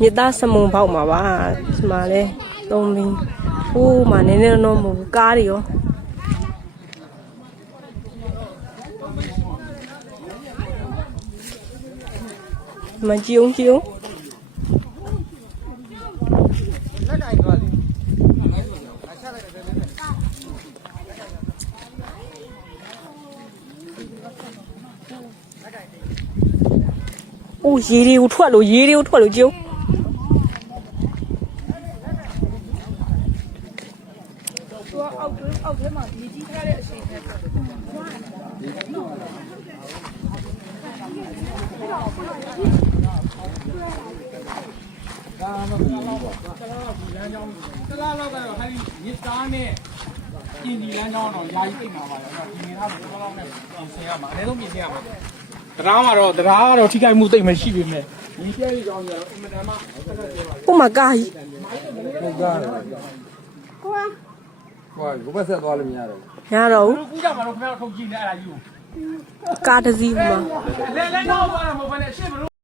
မြစ်သားစမုံပေါက်မှာပါဒီမှာလဲသုံးမင်းဟိုးမှာနည်းနည်းတော့မဟုတ်ဘူးကားတွေရောမကြည့်အောင်အိုးရေတွေကိုထွက်လို့ကြည့်အောက်ထဲမှာမြေကြီးထားတဲ့အချိန်နဲ့တလားလောက်ကတော့ဟာဒီမြစ်သားနဲ့ပြင်ဒီလမ်းကြောင်းတော့ယာယီပြိတ်မှာပါတော့ဒီနေသားကိုတော့နဲ့ဆင်ရမှာအနည်းဆုံးပြင်ဆင်ရမှာတရားကတော့ထိခိုက်မှုသိမ့်မရှိပြီမဲ့ဒီကျဲကြီးကြောင်းကြတော့အင်မတန်မှဟိုမှာကားကြီးဟုတ်ကားကိုဘက်ဆက်သွားလို့မရတော့ရတော့ဘူးကူးကြမှာတော့ခင်ဗျားတို့ထုတ်ကြည့်နေအဲ့ဒါကြီးကိုကားတစ်စီးမှာလဲတော့သွားတာမဟုတ်ဘဲနဲ့ရှေ့ဘလို့